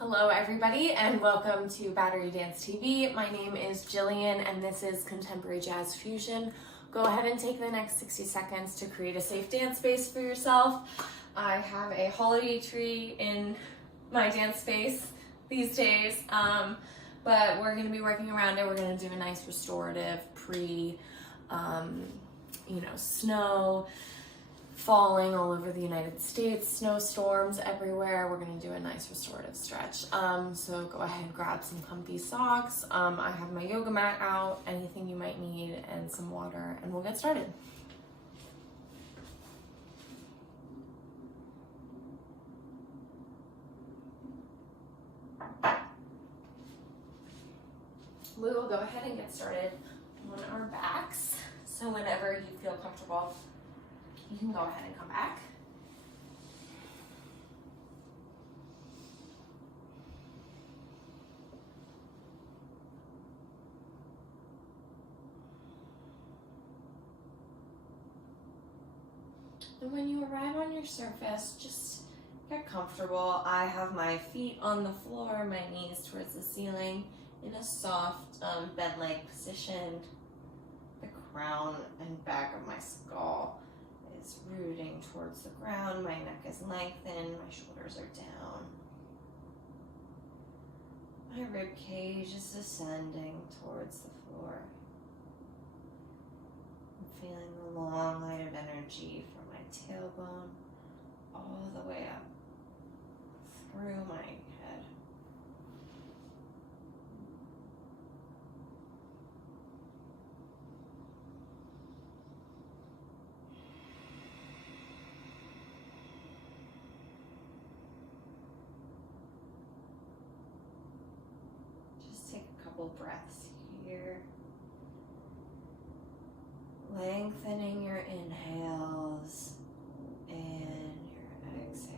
Hello everybody and welcome to Battery Dance TV. My name is Jillian and this is Contemporary Jazz Fusion. Go ahead and take the next 60 seconds to create a safe dance space for yourself. I have a holiday tree in my dance space these days, but we're going to be working around it. We're going to do a nice restorative snow falling all over the United States, snowstorms everywhere. We're gonna do a nice restorative stretch. So go ahead and grab some comfy socks. I have my yoga mat out, anything you might need, and some water, and we'll get started. We will go ahead and get started on our backs. So whenever you feel comfortable, you can go ahead and come back. And when you arrive on your surface, just get comfortable. I have my feet on the floor, my knees towards the ceiling in a soft bed leg position. The crown and back of my skull is rooting towards the ground. My neck is lengthened, my shoulders are down. My rib cage is descending towards the floor. I'm feeling the long line of energy from my tailbone all the way up through my head. Take a couple breaths here. Lengthening your inhales and your exhales.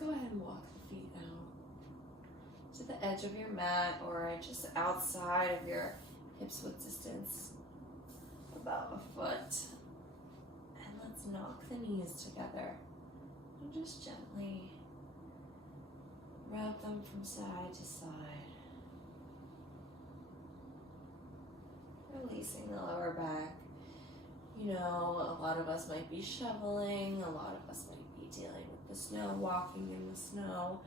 Go ahead and walk the feet out to the edge of your mat or just outside of your hips width distance, about a foot. And let's knock the knees together and just gently rub them from side to side. Releasing the lower back. You know, a lot of us might be shoveling, a lot of us might be dealing with the snow, walking in the snow,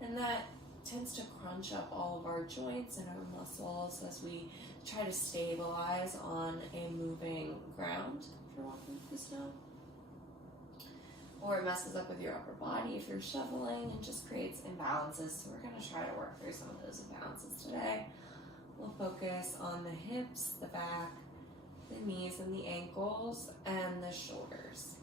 and that tends to crunch up all of our joints and our muscles as we try to stabilize on a moving ground if you're walking through the snow. Or it messes up with your upper body if you're shoveling and just creates imbalances. So we're going to try to work through some of those imbalances today. We'll focus on the hips, the back, the knees and the ankles, and the shoulders.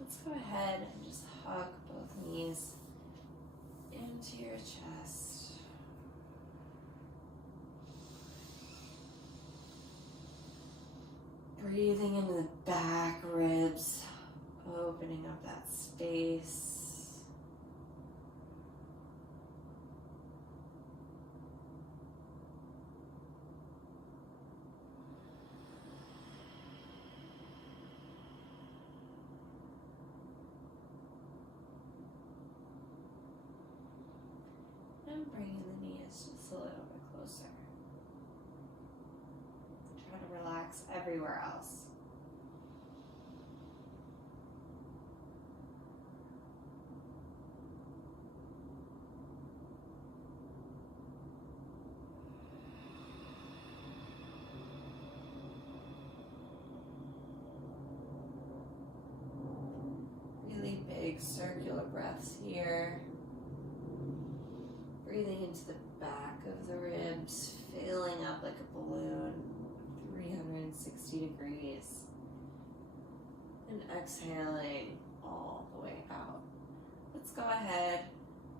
Let's go ahead and just hug both knees into your chest. Breathing into the back ribs, opening up that space. And bringing the knees just a little bit closer. Try to relax everywhere else. circular breaths here. Breathing into the back of the ribs, filling up like a balloon, 360 degrees. And exhaling all the way out. Let's go ahead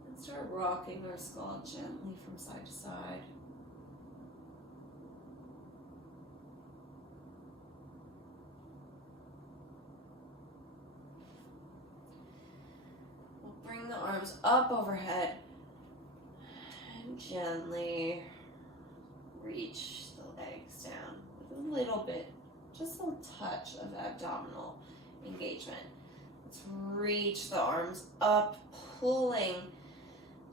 and start rocking our skull gently from side to side. We'll bring the arms up overhead and gently reach the legs down with a little bit, just a little touch of abdominal engagement. Let's reach the arms up, pulling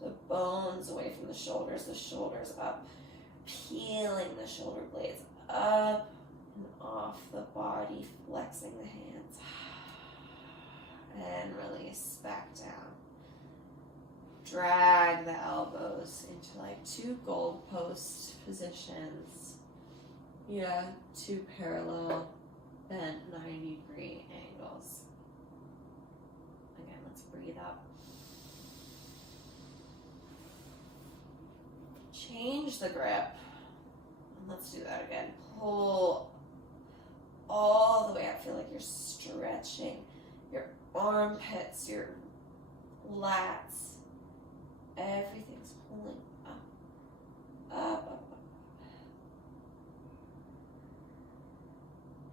the bones away from the shoulders up, peeling the shoulder blades up and off the body, flexing the hands, and release back down. Drag the elbows into like two goal post positions. Yeah, two parallel bent 90-degree angles. Again, let's breathe up. Change the grip. And let's do that again. Pull all the way up. Feel like you're stretching your armpits, your lats. Everything's pulling up, up, up, up.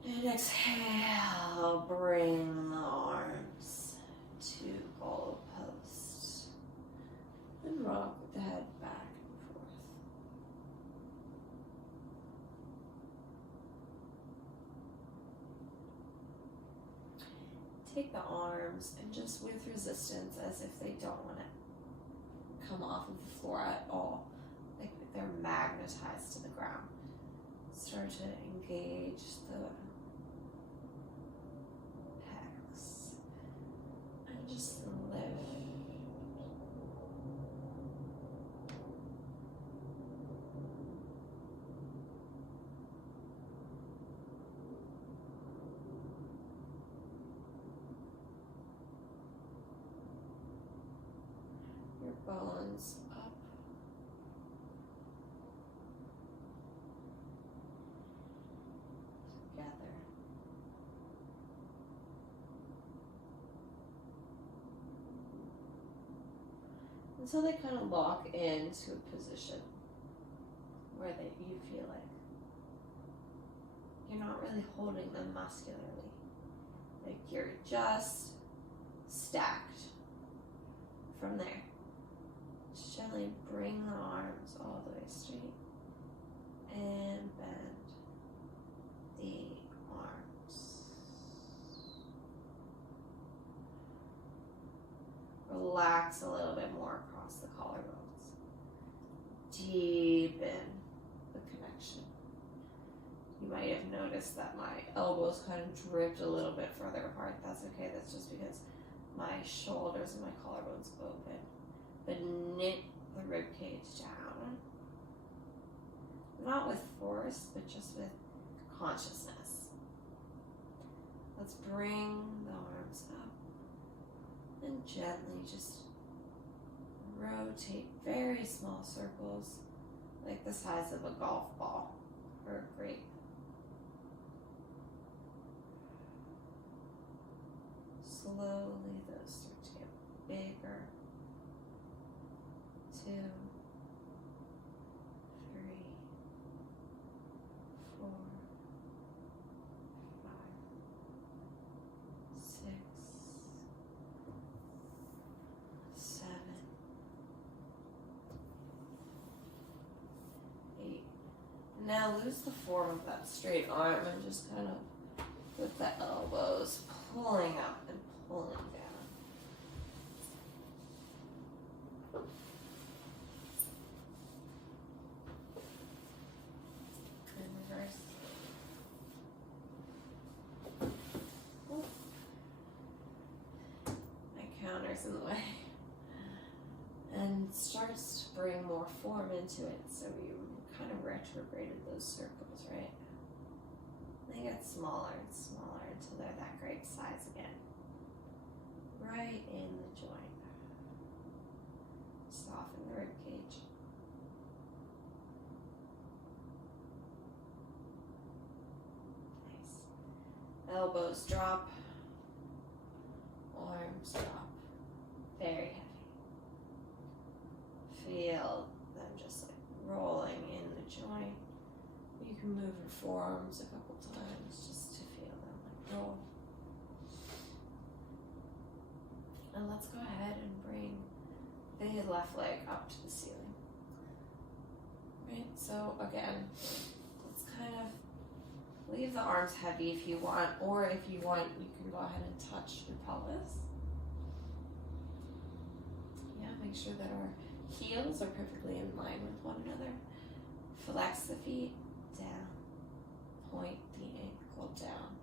And exhale, bring the arms to goal post. And rock with the head back and forth. Take the arms and just with resistance, as if they don't want to come off of the floor at all. Like they're magnetized to the ground. Start to engage the pecs and just lift. Your bones up. Together. Until they kind of lock into a position where you feel like you're not really holding them muscularly. Like you're just stacked. From there, just gently bring the arms all the way straight and bend the arms. Relax a little bit more across the collarbones. Deepen the connection. You might have noticed that my elbows kind of dripped a little bit further apart. That's okay. That's just because my shoulders and my collarbones open. But knit the rib cage down. Not with force, but just with consciousness. Let's bring the arms up and gently just rotate very small circles, like the size of a golf ball or a grape. Slowly those start to get bigger. 2, 3, 4, 5, 6, 7, 8. Now lose the form of that straight arm and just kind of with the elbows pulling up and pulling down. And reverse. Ooh. My counter's in the way. And starts to bring more form into it, so you kind of retrograded those circles, right? They get smaller and smaller until they're that grape size again. right in the joint. Soften the rib cage. Nice. Elbows drop. Arms drop. Very heavy. Feel them just like rolling in the joint. You can move your forearms a couple times just to feel them like roll. And let's go ahead and bring the left leg up to the ceiling. Right, so again, let's kind of leave the arms heavy if you want, or if you want, you can go ahead and touch your pelvis. Yeah, make sure that our heels are perfectly in line with one another. Flex the feet down, point the ankle down.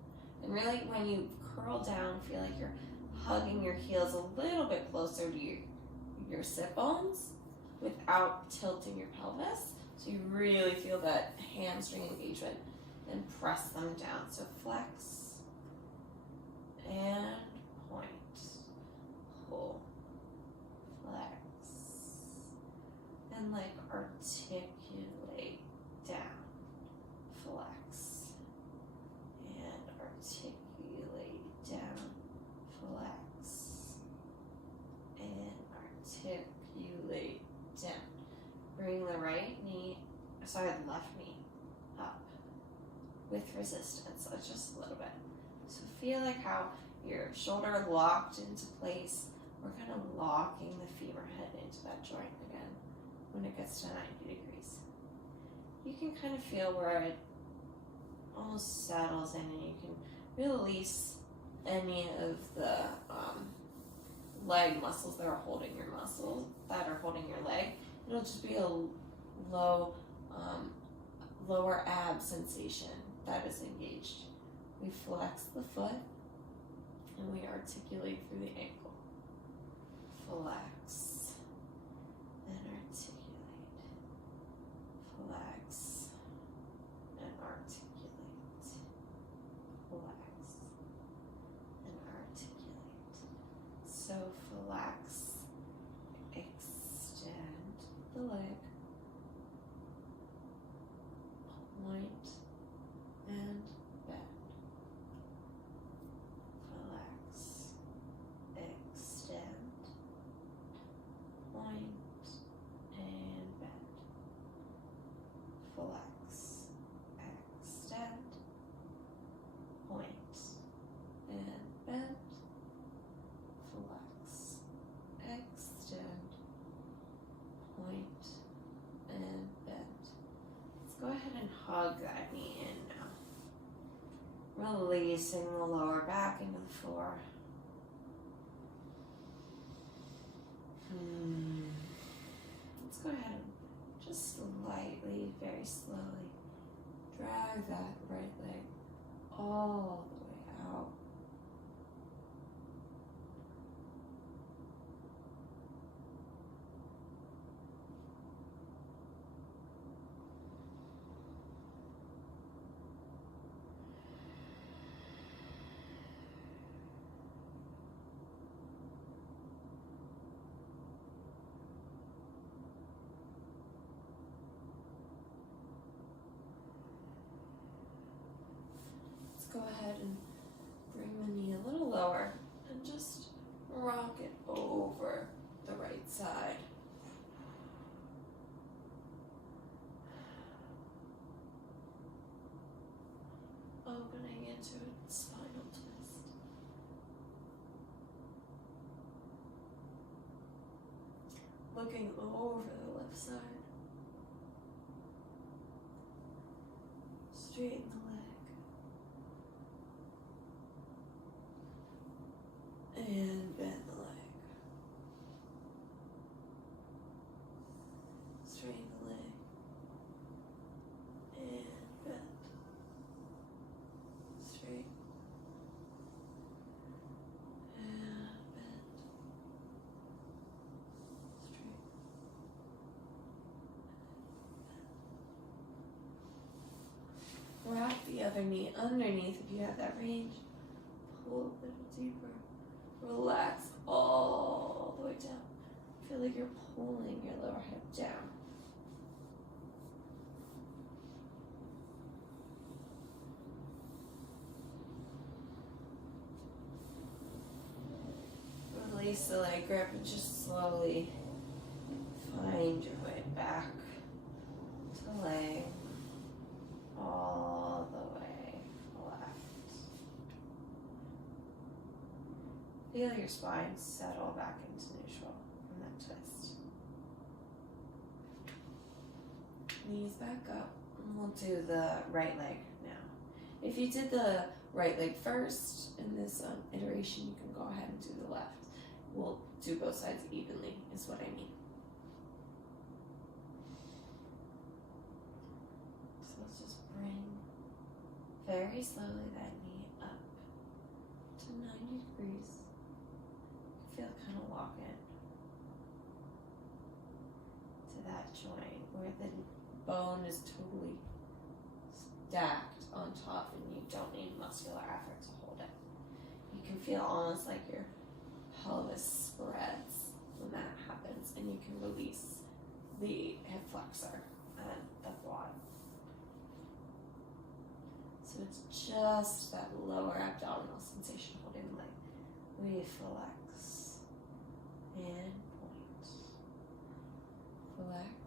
And really, when you curl down, feel like you're hugging your heels a little bit closer to your sit bones without tilting your pelvis. So you really feel that hamstring engagement and press them down. So flex and point, pull, flex, and like articulate down, flex, and articulate down, flex, and articulate down. Bring the left knee up with resistance, so just a little bit. So feel like how your shoulder locked into place. We're kind of locking the femur head into that joint again when it gets to 90 degrees. You can kind of feel where it almost settles in, and you can release any of the leg muscles that are holding your leg. It'll just be a low lower ab sensation that is engaged. We flex the foot and we articulate through the ankle. Flex and articulate. Flex and articulate. Flex and articulate. So flex, extend the leg, point and bend. Flex, extend, point and bend. Flex, extend, point and bend. Flex, extend, point and bend. Let's go ahead and hug that knee in now. Releasing the lower back into the floor. Let's go ahead and just lightly, very slowly, drag that right leg all the way out. Go ahead and bring the knee a little lower and just rock it over the right side. Opening into a spinal twist. Looking over the left side. Straighten the leg. And bend the leg. Straighten the leg. And bend. Straight. And bend. Straight. Wrap the other knee underneath if you have that range. Pull a little deeper. Relax all the way down. Feel like you're pulling your lower hip down. Release the leg grip and just slowly find your way back to laying all the way flat. Feel your spine settle back into neutral from that twist. Knees back up, and we'll do the right leg now. If you did the right leg first in this iteration, you can go ahead and do the left. We'll do both sides evenly, is what I mean. So let's just bring very slowly that knee up to 90 degrees. Feel kind of lock in to that joint where the bone is totally stacked on top and you don't need muscular effort to hold it. You can feel almost like your pelvis spreads when that happens, and you can release the hip flexor and the quad. So it's just that lower abdominal sensation holding the leg. We flex and point. Flex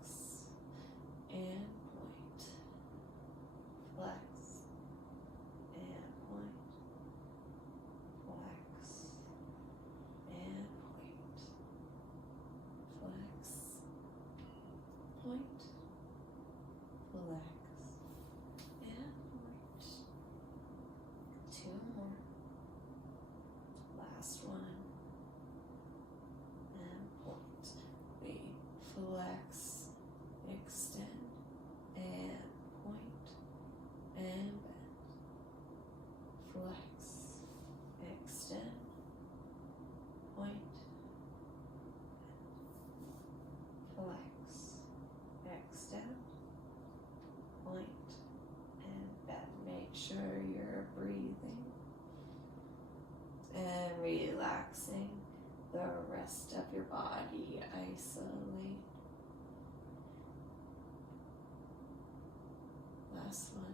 and point. Flex and point. Flex and point. Flex, point, flex, and point. Two more. Last one. And point. We flex, extend, and point, and bend. Flex, extend, point, flex, extend, point, and bend. Make sure you're breathing and relaxing the rest of your body. Isolate. Last one.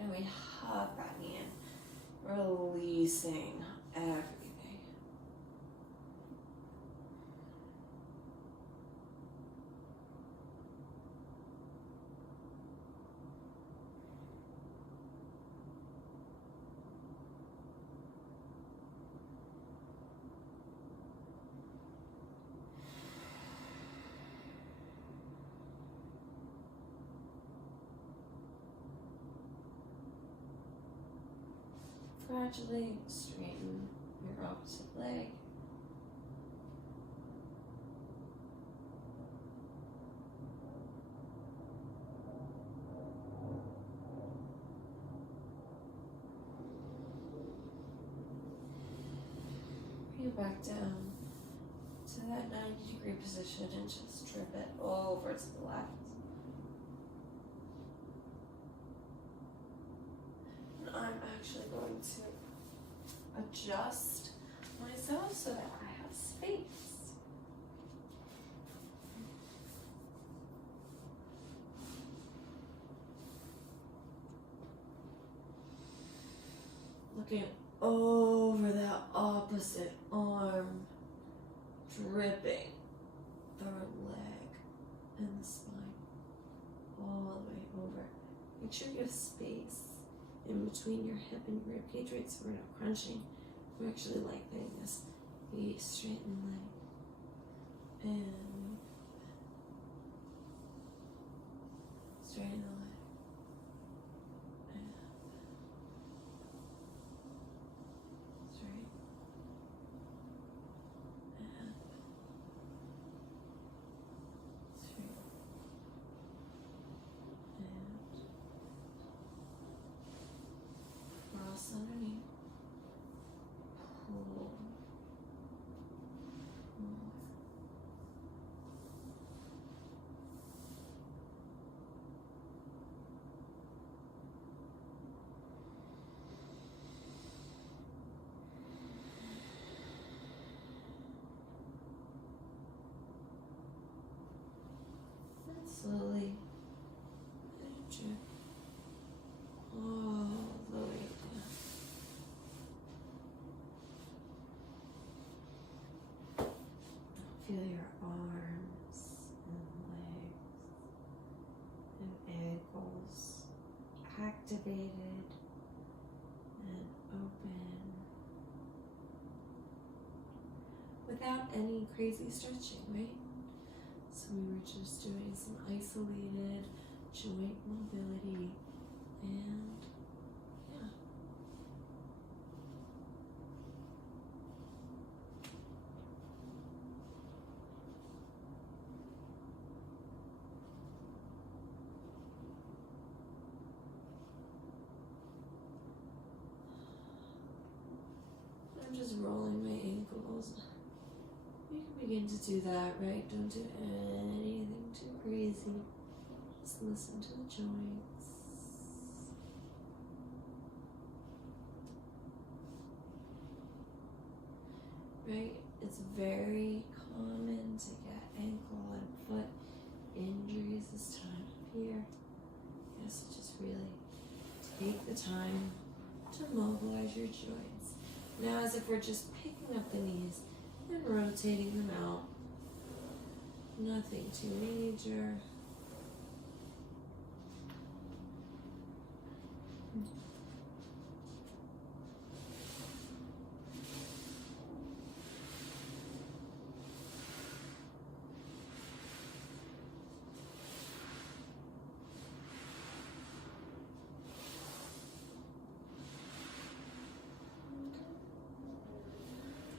And we hug that knee in, releasing everything. Gradually straighten your opposite leg. Bring it back down to that 90-degree position and just trip it over to the left. I'm actually going to adjust myself so that I have space. Looking over that opposite arm, dripping the leg and the spine all the way over. Make sure you have space in between your hip and your ribcage, right? So we're not crunching. We're actually lengthening this. We straighten the leg and straighten the leg and straight and straight and cross underneath. Pull. feel your arms and legs and ankles activated and open without any crazy stretching, right? So we were just doing some isolated joint mobility and yeah. I'm just rolling my ankles. You can begin to do that, right? Don't do anything too crazy. Just listen to the joints. Right? It's very common to get ankle and foot injuries this time of year. Yes, so just really take the time to mobilize your joints. Now, as if we're just picking up the knees and rotating them out. Nothing too major.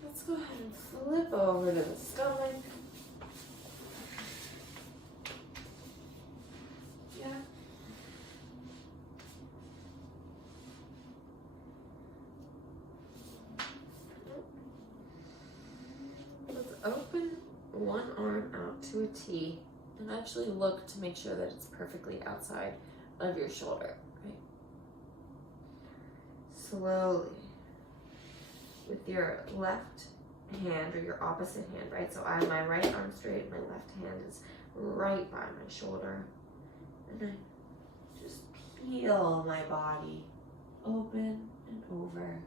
Let's go ahead and flip over to the stomach. Yeah. Let's open one arm out to a T and actually look to make sure that it's perfectly outside of your shoulder, right? Slowly, with your left hand or your opposite hand, right? So I have my right arm straight, my left hand is right by my shoulder. And I just peel my body open and over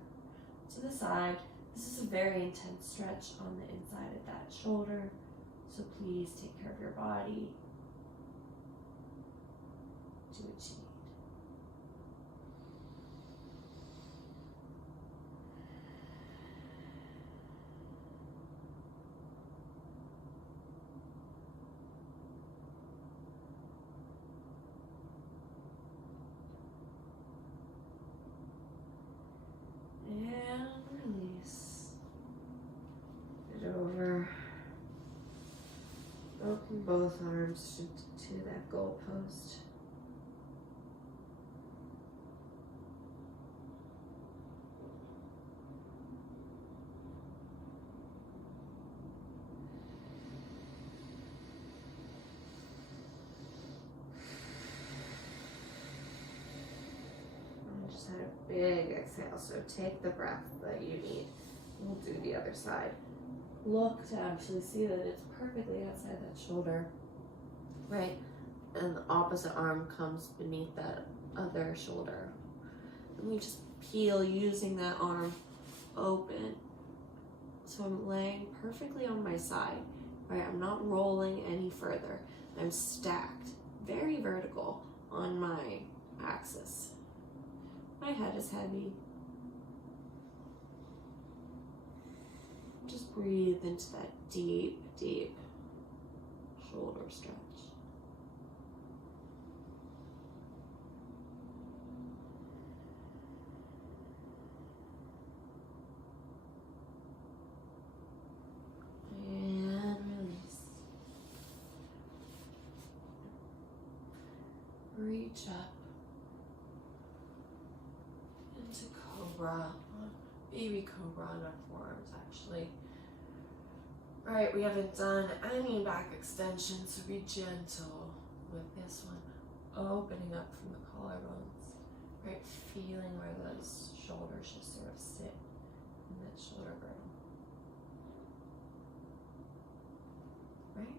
to the side. This is a very intense stretch on the inside of that shoulder. So please take care of your body. Do what you need. And release it over. Open both arms to that goal post. Just had a big exhale, so take the breath that you need. We'll do the other side. Look to actually see that it's perfectly outside that shoulder, right? And the opposite arm comes beneath that other shoulder. And we just peel using that arm open. So I'm laying perfectly on my side, right? I'm not rolling any further. I'm stacked, very vertical on my axis. My head is heavy. Just breathe into that deep, deep shoulder stretch. And release. Reach up into cobra, baby cobra on our forearms actually. All right, we haven't done any back extension, so be gentle with this one. Opening up from the collarbones, right? Feeling where those shoulders just sort of sit in that shoulder girdle. Right?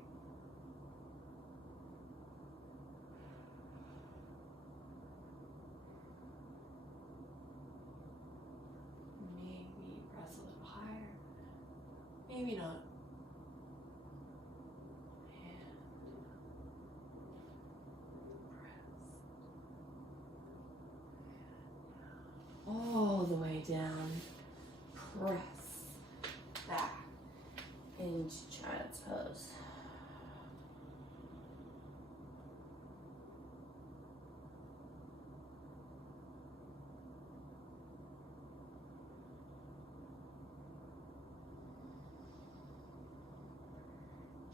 Maybe press a little higher. Maybe not. way down. Press back into child's pose.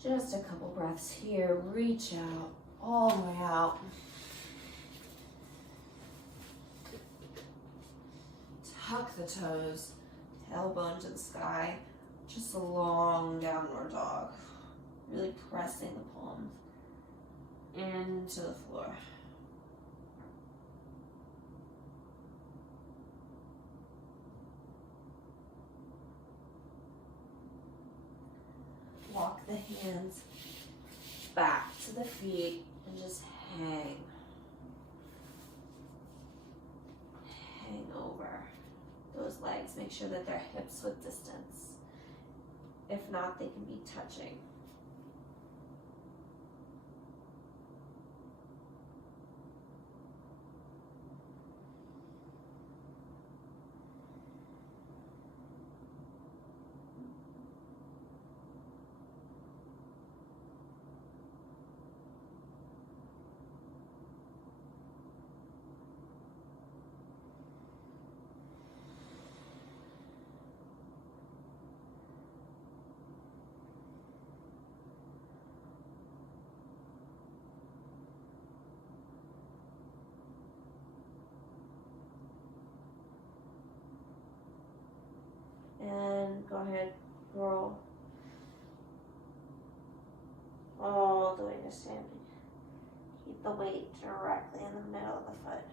Just a couple breaths here. Reach out, all the way out. Tuck the toes, tailbone to the sky. Just a long downward dog. Really pressing the palms into the floor. Walk the hands back to the feet and just hang. Hang over those legs. Make sure that they're hips width distance. If not, they can be touching. And go ahead, roll all the way to standing. Keep the weight directly in the middle of the foot.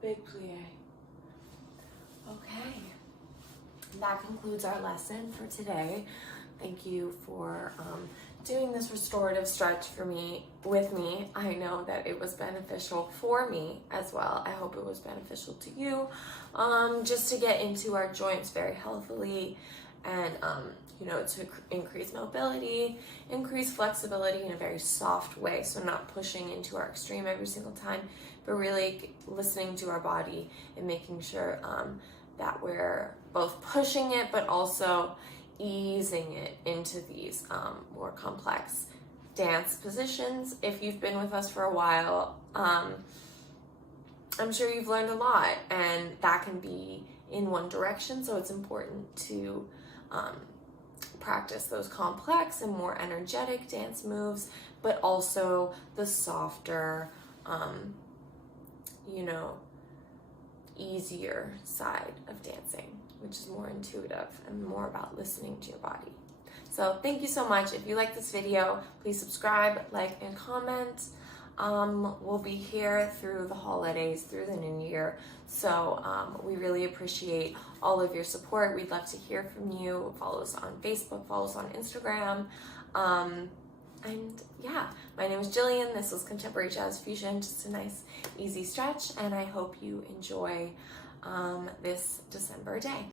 Big plie. Okay. That concludes our lesson for today. Thank you for doing this restorative stretch with me. I know that it was beneficial for me as well. I hope it was beneficial to you, just to get into our joints very healthily and, to increase mobility, increase flexibility in a very soft way. So not pushing into our extreme every single time, but really listening to our body and making sure that we're both pushing it, but also easing it into these more complex dance positions. If you've been with us for a while, I'm sure you've learned a lot, and that can be in one direction. So it's important to practice those complex and more energetic dance moves, but also the softer, easier side of dancing, which is more intuitive and more about listening to your body. So thank you so much. If you like this video, please subscribe, like, and comment. We'll be here through the holidays, through the new year. So we really appreciate all of your support. We'd love to hear from you. Follow us on Facebook, follow us on Instagram. And yeah, my name is Jillian. This was Contemporary Jazz Fusion, just a nice, easy stretch. And I hope you enjoy this December day.